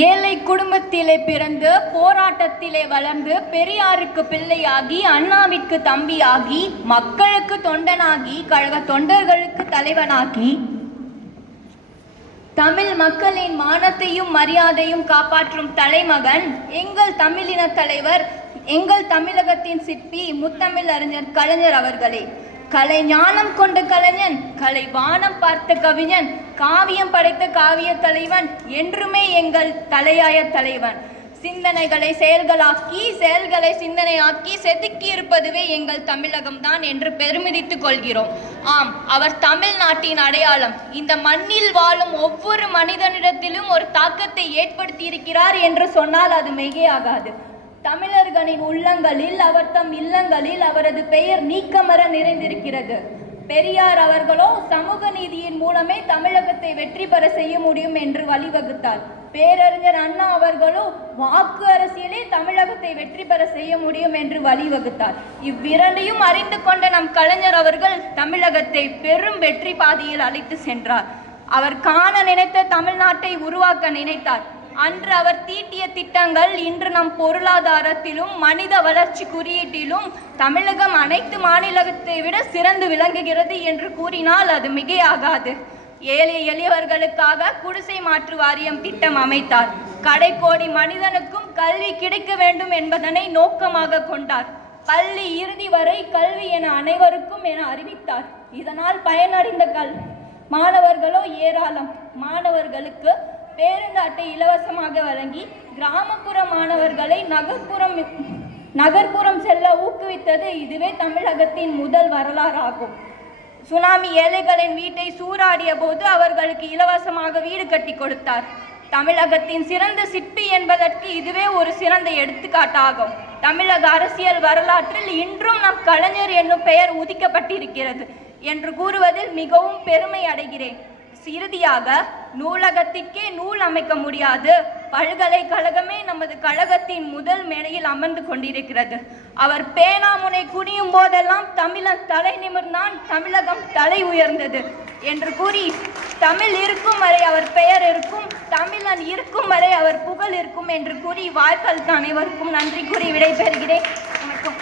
ஏழை குடும்பத்திலே பிறந்து போராட்டத்திலே வளர்ந்து பெரியாருக்கு பிள்ளையாகி அண்ணாவிற்கு தம்பியாகி மக்களுக்கு தொண்டனாகி கழக தொண்டர்களுக்கு தலைவனாகி தமிழ் மக்களின் மானத்தையும் மரியாதையும் காப்பாற்றும் தலைமகன் எங்கள் தமிழின தலைவர், எங்கள் தமிழகத்தின் சிற்பி முத்தமிழ் அறிஞர் கலைஞர் அவர்களே. கலை ஞானம் கொண்ட கலைஞன், கலை வானம் பார்த்த கவிஞன், காவியம் படைத்த காவிய தலைவன், என்றுமே எங்கள் தலையாய தலைவன். சிந்தனைகளை செயல்களாக்கி செயல்களை சிந்தனையாக்கி செதுக்கி இருப்பதுவே எங்கள் தமிழகம்தான் என்று பெருமிதித்துக் கொள்கிறோம். ஆம், அவர் தமிழ்நாட்டின் அடையாளம். இந்த மண்ணில் வாழும் ஒவ்வொரு மனிதனிடத்திலும் ஒரு தாக்கத்தை ஏற்படுத்தி இருக்கிறார் என்று சொன்னால் அது மிகையாகாது. தமிழர்களின் உள்ளங்களில், அவர் தம் இல்லங்களில் அவரது பெயர் நீக்கமர நிறைந்திருக்கிறது. பெரியார் அவர்களோ சமூக நீதியின் மூலமே தமிழகத்தை வெற்றி பெற செய்ய முடியும் என்று வழிவகுத்தார். பேரறிஞர் அண்ணா அவர்களோ வாக்கு அரசியலே தமிழகத்தை வெற்றி பெற செய்ய முடியும் என்று வழிவகுத்தார். இவ்விரண்டையும் அறிந்து கொண்ட நம் கலைஞர் அவர்கள் தமிழகத்தை பெரும் வெற்றி பாதையில் அழைத்து சென்றார். அவர் காண நினைத்த தமிழ்நாட்டை உருவாக்க நினைத்தார். அன்று அவர் தீட்டிய திட்டங்கள் இன்று நம் பொருளாதாரத்திலும் மனித வளர்ச்சி குறியீட்டிலும் தமிழகம் அனைத்து மாநிலத்தை விட சிறந்து விளங்குகிறது என்று கூறினால் அது மிகையாகாது. ஏழை எளியவர்களுக்காக குடிசை மாற்று வாரியம் திட்டம் அமைத்தார். கடைக்கோடி மனிதனுக்கும் கல்வி கிடைக்க வேண்டும் என்பதனை நோக்கமாக கொண்டார். பள்ளி இறுதி வரை கல்வி என அனைவருக்கும் என அறிவித்தார். இதனால் பயனடைந்த மாணவர்களோ ஏராளம். மாணவர்களுக்கு பேருந்து அட்டை இலவசமாக வழங்கி கிராமப்புற மாணவர்களை நகர்ப்புறம் செல்ல ஊக்குவித்தது இதுவே தமிழகத்தின் முதல் வரலாறாகும். சுனாமி ஏழைகளின் வீட்டை சூறாடிய போது அவர்களுக்கு இலவசமாக வீடு கட்டி கொடுத்தார். தமிழகத்தின் சிறந்த சிற்பி என்பதற்கு இதுவே ஒரு சிறந்த எடுத்துக்காட்டாகும். தமிழக அரசியல் வரலாற்றில் இன்றும் நம் கலைஞர் என்னும் பெயர் உதிக்கப்பட்டிருக்கிறது என்று கூறுவதில் மிகவும் பெருமை அடைகிறேன். இறுதியாக, நூலகத்திற்கே நூல் அமைக்க முடியாது, பல்கலைக்கழகமே நமது கழகத்தின் முதல் மேடையில் அமர்ந்து கொண்டிருக்கிறது. அவர் பேனாமுனை குனியும் போதெல்லாம் தமிழன் தலை நிமிர்ந்தான், தமிழகம் தலை உயர்ந்தது என்று கூறி, தமிழ் இருக்கும் வரை அவர் பெயர் இருக்கும், தமிழன் இருக்கும் வரை அவர் புகழ் இருக்கும் என்று கூறி வாய்ப்பளித்த அனைவருக்கும் நன்றி கூறி விடைபெறுகிறேன். வணக்கம்.